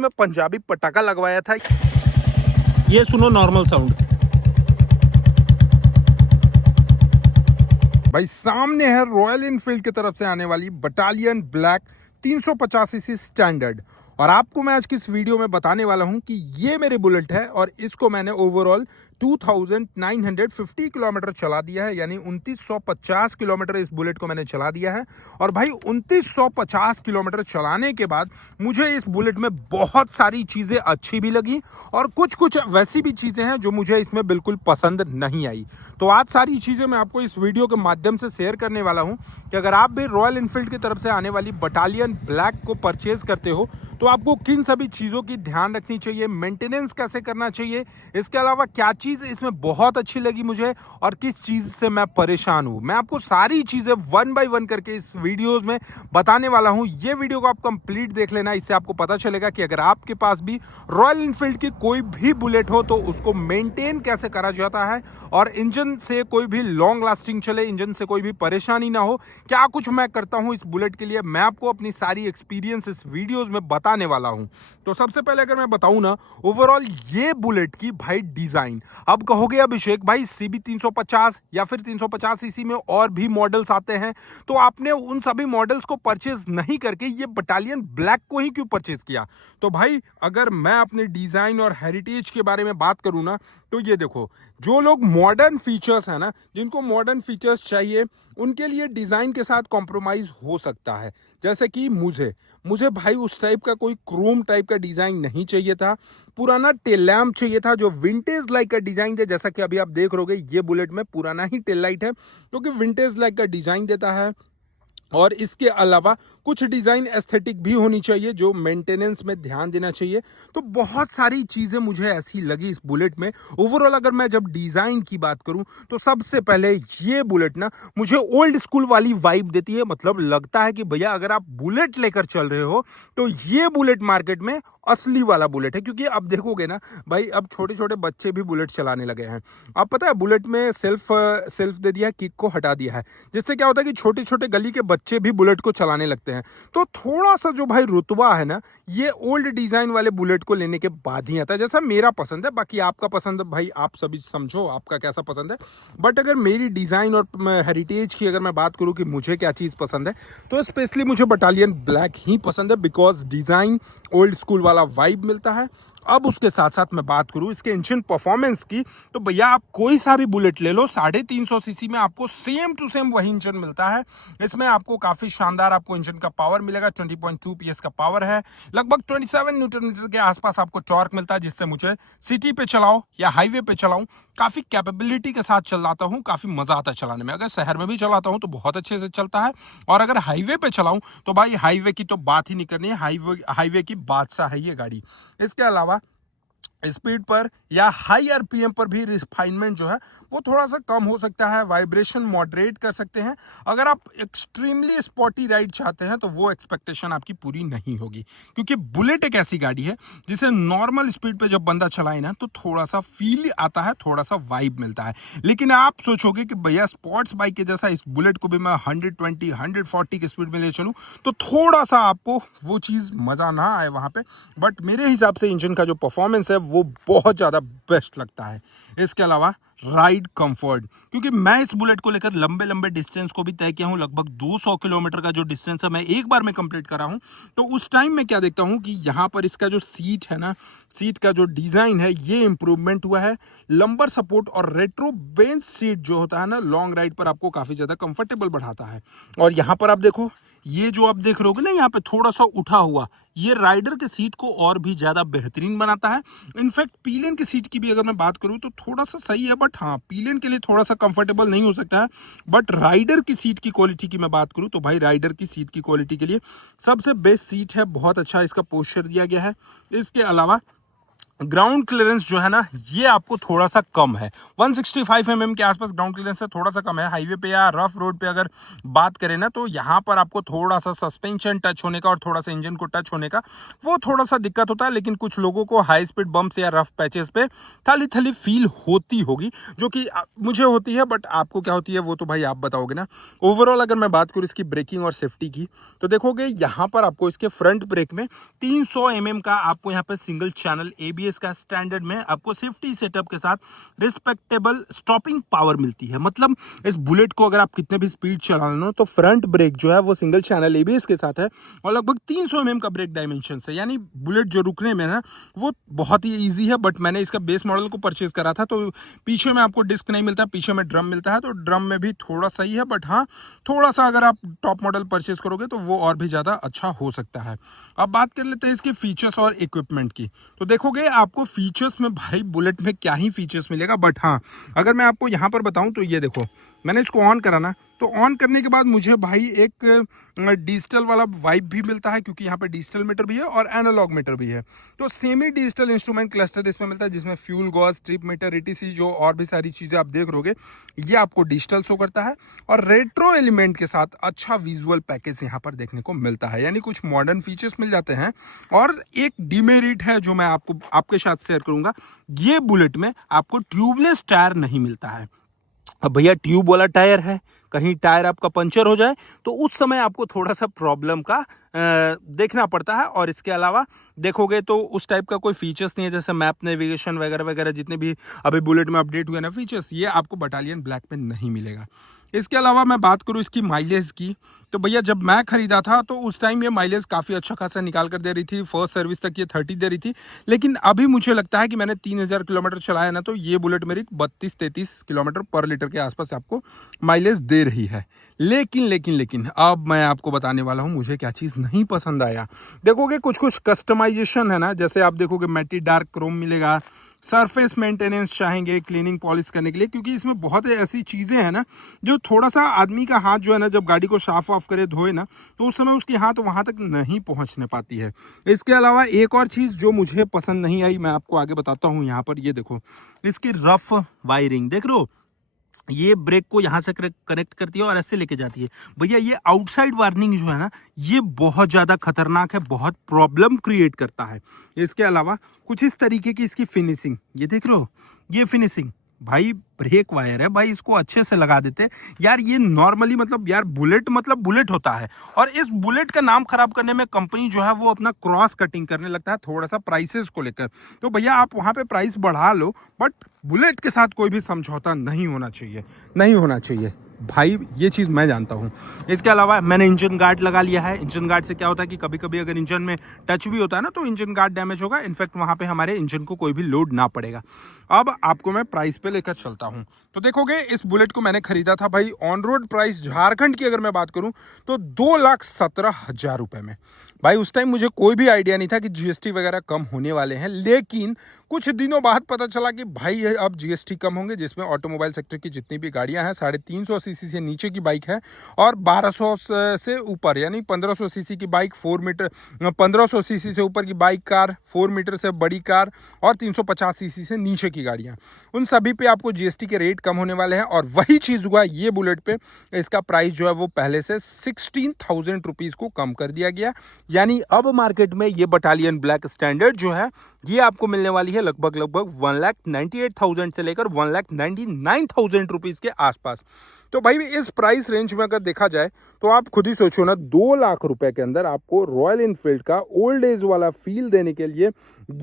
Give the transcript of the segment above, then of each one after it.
में पंजाबी पटाखा लगवाया था। ये सुनो नॉर्मल साउंड। भाई सामने है रॉयल एनफील्ड की तरफ से आने वाली बटालियन ब्लैक 350 सीसी स्टैंडर्ड। और आपको मैं आज की इस वीडियो में बताने वाला हूं कि ये मेरी बुलेट है और इसको मैंने ओवरऑल 2950 किलोमीटर चला दिया है, यानी 2950 किलोमीटर इस बुलेट को मैंने चला दिया है। और भाई 2950 किलोमीटर चलाने के बाद मुझे इस बुलेट में बहुत सारी चीज़ें अच्छी भी लगी और कुछ कुछ वैसी भी चीज़ें हैं जो मुझे इसमें बिल्कुल पसंद नहीं आई। तो आज सारी चीज़ें मैं आपको इस वीडियो के माध्यम से शेयर करने वाला हूं कि अगर आप भी रॉयल एनफील्ड की तरफ से आने वाली बटालियन ब्लैक को परचेज करते हो तो आपको किन सभी चीज़ों की ध्यान रखनी चाहिए, मेंटेनेंस कैसे करना चाहिए, इसके अलावा क्या चीज़ इसमें बहुत अच्छी लगी मुझे और किस चीज़ से मैं परेशान हूँ। मैं आपको सारी चीज़ें वन बाय वन करके इस वीडियोस में बताने वाला हूँ। ये वीडियो को आप कंप्लीट देख लेना, इससे आपको पता चलेगा कि अगर आपके पास भी रॉयल एनफील्ड की कोई भी बुलेट हो तो उसको मेंटेन कैसे करा जाता है और इंजन से कोई भी लॉन्ग लास्टिंग चले, इंजन से कोई भी परेशानी ना हो, क्या कुछ मैं करता हूँ इस बुलेट के लिए, मैं आपको अपनी सारी एक्सपीरियंस इस वीडियोस में बताने वाला हूँ। तो सबसे पहले अगर मैं बताऊं ना, ओवरऑल ये बुलेट की भाई डिजाइन, अब कहोगे अभिषेक भाई CB 350 या फिर 350 सीसी में और भी मॉडल्स आते हैं, तो आपने उन सभी मॉडल्स को परचेज नहीं करके ये बटालियन ब्लैक को ही क्यों परचेज किया? तो भाई अगर मैं अपने डिजाइन और हेरिटेज के बारे में बात करूं ना, तो ये देखो, जो लोग मॉडर्न फीचर्स है ना, जिनको मॉडर्न फीचर्स चाहिए, उनके लिए डिजाइन के साथ कॉम्प्रोमाइज हो सकता है। जैसे कि मुझे भाई उस टाइप का कोई क्रोम टाइप का डिजाइन नहीं चाहिए था, पुराना टेल लैम्प चाहिए था जो विंटेज लाइक का डिजाइन दे। जैसा कि अभी आप देख रहोगे ये बुलेट में पुराना ही टेल लाइट है जो कि विंटेज लाइक का डिजाइन देता है। और इसके अलावा कुछ डिज़ाइन एस्थेटिक भी होनी चाहिए जो मेंटेनेंस में ध्यान देना चाहिए। तो बहुत सारी चीज़ें मुझे ऐसी लगी इस बुलेट में। ओवरऑल अगर मैं जब डिज़ाइन की बात करूं तो सबसे पहले ये बुलेट ना मुझे ओल्ड स्कूल वाली वाइब देती है। मतलब लगता है कि भैया अगर आप बुलेट लेकर चल रहे हो तो ये बुलेट मार्केट में असली वाला बुलेट है। क्योंकि अब देखोगे ना भाई, अब छोटे छोटे बच्चे भी बुलेट चलाने लगे हैं। अब पता है बुलेट में सेल्फ दे दिया है, किक को हटा दिया है, जिससे क्या होता है कि छोटे छोटे गली के बच्चे भी बुलेट को चलाने लगते हैं। तो थोड़ा सा जो भाई रुतबा है ना, ये ओल्ड डिजाइन वाले बुलेट को लेने के बाद ही आता है, जैसा मेरा पसंद है। बाकी आपका पसंद भाई आप सभी समझो आपका कैसा पसंद है। बट अगर मेरी डिजाइन और हेरिटेज की अगर मैं बात करूं कि मुझे क्या चीज़ पसंद है, तो स्पेशली मुझे बटालियन ब्लैक ही पसंद है, बिकॉज डिजाइन ओल्ड स्कूल वाला वाइब मिलता है। अब उसके साथ साथ मैं बात करूं इसके इंजन परफॉर्मेंस की, तो भैया आप कोई सा भी बुलेट ले लो, 350 सीसी में आपको सेम टू सेम वही इंजन मिलता है। इसमें आपको काफी शानदार आपको इंजन का पावर मिलेगा। 20.2 PS का पावर है, लगभग 27 न्यूटन मीटर के आसपास आपको टॉर्क मिलता है, जिससे मुझे सिटी पे चलाओ या हाईवे पे चलाऊं काफी कैपेबिलिटी के साथ चलाता हूं, काफी मजा आता है चलाने में। अगर शहर में भी चलाता हूं तो बहुत अच्छे से चलता है, और अगर हाईवे पे चलाऊं तो भाई हाईवे की तो बात ही नहीं करनी है। हाईवे की बादशाह है ये गाड़ी। इसके अलावा स्पीड पर या हाई आरपीएम पर भी रिफाइनमेंट जो है वो थोड़ा सा कम हो सकता है, वाइब्रेशन मॉडरेट कर सकते हैं। अगर आप एक्सट्रीमली स्पॉटी राइड चाहते हैं तो वो एक्सपेक्टेशन आपकी पूरी नहीं होगी, क्योंकि बुलेट एक ऐसी गाड़ी है जिसे नॉर्मल स्पीड पे जब बंदा चलाए ना तो थोड़ा सा फील आता है, थोड़ा सा वाइब मिलता है। लेकिन आप सोचोगे कि भैया स्पोर्ट्स बाइक के जैसा इस बुलेट को भी मैं 120 140 की स्पीड में ले चलूँ तो थोड़ा सा आपको वो चीज़ मज़ा ना आए वहाँ पे। बट मेरे हिसाब से इंजन का जो परफॉर्मेंस है वो बहुत ज़्यादा बेस्ट लगता है। इसके अलावा राइड कंफर्ट, क्योंकि मैं इस बुलेट को लेकर लंबे लंबे डिस्टेंस को भी तय किया हूं। लगभग 200 किलोमीटर का जो डिस्टेंस है मैं एक बार में कंप्लीट करा हूं। तो उस टाइम में क्या देखता हूं कि यहाँ पर इसका जो सीट है ना, सीट का जो डिजाइन है ये इंप्रूवमेंट हुआ है। लंबर सपोर्ट और रेट्रो बेंच सीट जो होता है ना, लॉन्ग राइड पर आपको काफी ज्यादा कंफर्टेबल बढ़ाता है। और यहाँ पर आप देखो, ये जो आप देख रहे होगे ना यहाँ पे थोड़ा सा उठा हुआ, ये राइडर के सीट को और भी ज्यादा बेहतरीन बनाता है। इनफैक्ट पीलियन की सीट की भी अगर मैं बात करूं तो थोड़ा सा सही है, बट हाँ पीलियन के लिए थोड़ा सा कंफर्टेबल नहीं हो सकता है। बट राइडर की सीट की क्वालिटी की मैं बात करूं तो भाई राइडर की सीट की क्वालिटी के लिए सबसे बेस्ट सीट है, बहुत अच्छा इसका पोस्चर दिया गया है। इसके अलावा ग्राउंड क्लियरेंस जो है ना ये आपको थोड़ा सा कम है, 165 mm के आसपास ग्राउंड क्लियरेंस से थोड़ा सा कम है। हाईवे पे या रफ रोड पे अगर बात करें ना तो यहाँ पर आपको थोड़ा सा सस्पेंशन टच होने का और थोड़ा सा इंजन को टच होने का वो थोड़ा सा दिक्कत होता है। लेकिन कुछ लोगों को हाई स्पीड बम्प्स या रफ पैचेस पे थली थली फील होती होगी, जो कि मुझे होती है, बट आपको क्या होती है वो तो भाई आप बताओगे ना। ओवरऑल अगर मैं बात करूँ इसकी ब्रेकिंग और सेफ्टी की तो देखोगे यहाँ पर आपको इसके फ्रंट ब्रेक में 300 mm का आपको यहाँ पे सिंगल चैनल ABS का स्टैंडर्ड में आपको सेफ्टी सेटअप के साथ रिस्पेक्टेबल स्टॉपिंग पावर मिलती है। मतलब इस बुलेट को अगर आप कितने भी स्पीड चला लो तो फ्रंट ब्रेक जो है वो सिंगल चैनल ABS के साथ है और लगभग 300 mm का ब्रेक डायमेंशन है। यानी बुलेट जो रुकने में ना वो बहुत ही ईजी है। बट मैंने इसका बेस मॉडल को परचेज करा था तो पीछे में आपको डिस्क नहीं मिलता, पीछे में ड्रम मिलता है, तो ड्रम में भी थोड़ा सही है। बट हाँ, थोड़ा सा अगर आप टॉप मॉडल परचेज करोगे तो वो और भी ज़्यादा अच्छा हो सकता है। अब बात कर लेते हैं इसके फीचर्स और इक्विपमेंट की। तो देखोगे आपको फीचर्स में भाई बुलेट में क्या ही फीचर्स मिलेगा। बट हाँ, अगर मैं आपको यहाँ पर बताऊँ तो ये देखो, मैंने इसको ऑन करा ना तो ऑन करने के बाद मुझे भाई एक डिजिटल वाला वाइब भी मिलता है, क्योंकि यहाँ पे डिजिटल मीटर भी है और एनालॉग मीटर भी है। तो सेमी डिजिटल इंस्ट्रूमेंट क्लस्टर इसमें मिलता है, जिसमें fuel gauge, trip meter, ETC जो और भी सारी चीज़ें आप देख रहोगे ये आपको डिजिटल शो करता है। और रेट्रो एलिमेंट के साथ अच्छा विजुअल पैकेज यहाँ पर देखने को मिलता है, यानी कुछ मॉडर्न फीचर्स मिल जाते हैं। और एक डिमेरिट है जो मैं आपके साथ शेयर करूंगा, ये बुलेट में आपको ट्यूबलेस टायर नहीं मिलता है। अब भैया ट्यूब वाला टायर है, कहीं टायर आपका पंचर हो जाए तो उस समय आपको थोड़ा सा प्रॉब्लम का देखना पड़ता है। और इसके अलावा देखोगे तो उस टाइप का कोई फीचर्स नहीं है, जैसे मैप नेविगेशन वगैरह वगैरह जितने भी अभी बुलेट में अपडेट हुए ना फीचर्स, ये आपको बटालियन ब्लैक में नहीं मिलेगा। इसके अलावा मैं बात करूँ इसकी माइलेज की तो भैया जब मैं खरीदा था तो उस टाइम ये माइलेज काफ़ी अच्छा खासा निकाल कर दे रही थी। फर्स्ट सर्विस तक ये 30 दे रही थी, लेकिन अभी मुझे लगता है कि मैंने 3000 किलोमीटर चलाया ना तो ये बुलेट मेरी 32-33 किलोमीटर पर लीटर के आसपास आपको माइलेज दे रही है। लेकिन अब मैं आपको बताने वाला हूँ मुझे क्या चीज़ नहीं पसंद आया। देखोगे कुछ कस्टमाइजेशन है ना, जैसे आप देखोगे मैटी डार्क क्रोम मिलेगा, सरफेस मेंटेनेंस चाहेंगे क्लीनिंग पॉलिश करने के लिए, क्योंकि इसमें बहुत ऐसी चीज़ें हैं ना जो थोड़ा सा आदमी का हाथ जो है ना जब गाड़ी को साफ ऑफ करे धोए ना तो उस समय उसकी हाथ वहाँ तक नहीं पहुँचने पाती है। इसके अलावा एक और चीज़ जो मुझे पसंद नहीं आई मैं आपको आगे बताता हूँ। यहाँ पर ये देखो इसकी रफ वायरिंग देख रहे हो, ये ब्रेक को यहाँ से कनेक्ट करती है और ऐसे लेके जाती है। भैया ये आउटसाइड वार्निंग जो है ना ये बहुत ज़्यादा खतरनाक है, बहुत प्रॉब्लम क्रिएट करता है। इसके अलावा कुछ इस तरीके की इसकी फिनिशिंग, ये देख रहे हो ये फिनिशिंग, भाई ब्रेक वायर है भाई, इसको अच्छे से लगा देते यार। ये नॉर्मली मतलब यार बुलेट मतलब बुलेट होता है, और इस बुलेट का नाम खराब करने में कंपनी जो है वो अपना क्रॉस कटिंग करने लगता है थोड़ा सा प्राइसेस को लेकर। तो भैया आप वहाँ पे प्राइस बढ़ा लो, बट बुलेट के साथ कोई भी समझौता नहीं होना चाहिए, नहीं होना चाहिए भाई, ये चीज़ मैं जानता हूँ। इसके अलावा मैंने इंजन गार्ड लगा लिया है। इंजन गार्ड से क्या होता है कि कभी कभी अगर इंजन में टच भी होता है ना तो इंजन गार्ड डैमेज होगा, इनफैक्ट वहाँ पे हमारे इंजन को कोई भी लोड ना पड़ेगा। अब आपको मैं प्राइस पे लेकर चलता हूँ। तो देखोगे इस बुलेट को मैंने खरीदा था भाई ऑन रोड प्राइस झारखंड की अगर मैं बात करूँ तो 2,17,000 रुपये में। भाई उस टाइम मुझे कोई भी आइडिया नहीं था कि GST वगैरह कम होने वाले हैं, लेकिन कुछ दिनों बाद पता चला कि भाई अब GST कम होंगे, जिसमें ऑटोमोबाइल सेक्टर की जितनी भी गाड़ियां हैं 350 सीसी से नीचे की बाइक है और 1200 से ऊपर यानी 1500 सीसी की बाइक 4 मीटर, 1500 सीसी से ऊपर की बाइक कार, 4 मीटर से बड़ी कार और 350 सीसी से नीचे की गाड़ियाँ, उन सभी पे आपको GST के रेट कम होने वाले हैं। और वही चीज़ हुआ ये बुलेट पे, इसका प्राइस जो है वो पहले से 16,000 रुपीज़ को कम कर दिया गया। यानी अब मार्केट में ये बटालियन ब्लैक स्टैंडर्ड जो है ये आपको मिलने वाली है लगभग 1,98,000 से लेकर 1,99,000 रुपीज़ के आसपास। तो भाई इस प्राइस रेंज में अगर देखा जाए तो आप खुद ही सोचो ना, 2 लाख रुपए के अंदर आपको रॉयल इनफील्ड का ओल्ड एज वाला फील देने के लिए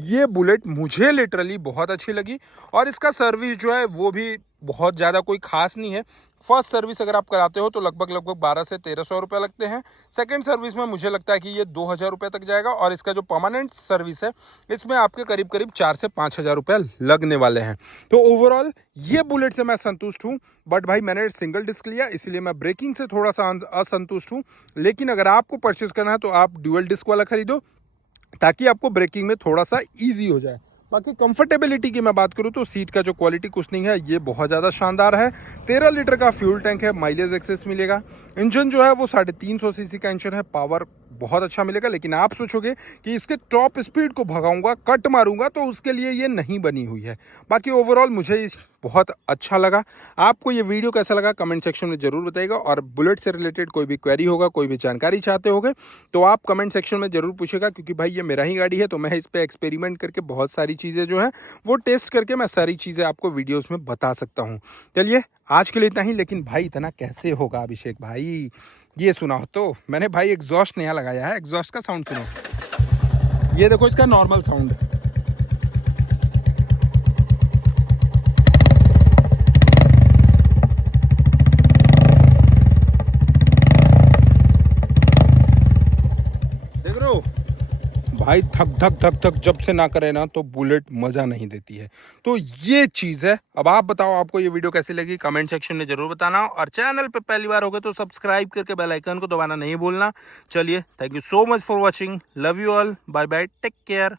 ये बुलेट मुझे लिटरली बहुत अच्छी लगी। और इसका सर्विस जो है वो भी बहुत ज़्यादा कोई खास नहीं है। फर्स्ट सर्विस अगर आप कराते हो तो लगभग 1200 से 1300 रुपये लगते हैं। सेकंड सर्विस में मुझे लगता है कि ये 2000 रुपये तक जाएगा, और इसका जो परमानेंट सर्विस है इसमें आपके करीब 4 से 5,000 रुपये लगने वाले हैं। तो ओवरऑल ये बुलेट से मैं संतुष्ट हूँ। बट भाई मैंने सिंगल डिस्क लिया इसलिए मैं ब्रेकिंग से थोड़ा सा असंतुष्ट हूँ। लेकिन अगर आपको परचेज करना है तो आप ड्यूअल डिस्क वाला खरीदो, ताकि आपको ब्रेकिंग में थोड़ा सा ईजी हो जाए। बाकी कंफर्टेबिलिटी की मैं बात करूं तो सीट का जो क्वालिटी कुशनिंग है ये बहुत ज़्यादा शानदार है। 13 लीटर का फ्यूल टैंक है, माइलेज एक्सेस मिलेगा। इंजन जो है वो 350 सीसी का इंजन है, पावर बहुत अच्छा मिलेगा। लेकिन आप सोचोगे कि इसके टॉप स्पीड को भगाऊंगा, कट मारूंगा, तो उसके लिए ये नहीं बनी हुई है। बाकी ओवरऑल मुझे बहुत अच्छा लगा। आपको ये वीडियो कैसा लगा कमेंट सेक्शन में ज़रूर बताइएगा। और बुलेट से रिलेटेड कोई भी क्वेरी होगा, कोई भी जानकारी चाहते होगे तो आप कमेंट सेक्शन में ज़रूर पूछेगा, क्योंकि भाई ये मेरा ही गाड़ी है तो मैं इस पर एक्सपेरिमेंट करके बहुत सारी चीज़ें जो है वो टेस्ट करके मैं सारी चीज़ें आपको वीडियोस में बता सकता हूँ। चलिए आज के लिए इतना ही। लेकिन भाई इतना कैसे होगा अभिषेक भाई, ये सुनाओ तो। मैंने भाई एग्जॉस्ट नया लगाया है, एग्जॉस्ट का साउंड सुनो। ये देखो इसका नॉर्मल साउंड। देख रहे हो भाई, धक धक धक धक जब से ना करे ना तो बुलेट मजा नहीं देती है। तो ये चीज है। अब आप बताओ आपको ये वीडियो कैसी लगी, कमेंट सेक्शन में जरूर बताना। और चैनल पे पहली बार हो गए तो सब्सक्राइब करके बेल आइकन को दबाना नहीं भूलना। चलिए, thank you so much for watching, love you all, bye bye, take care.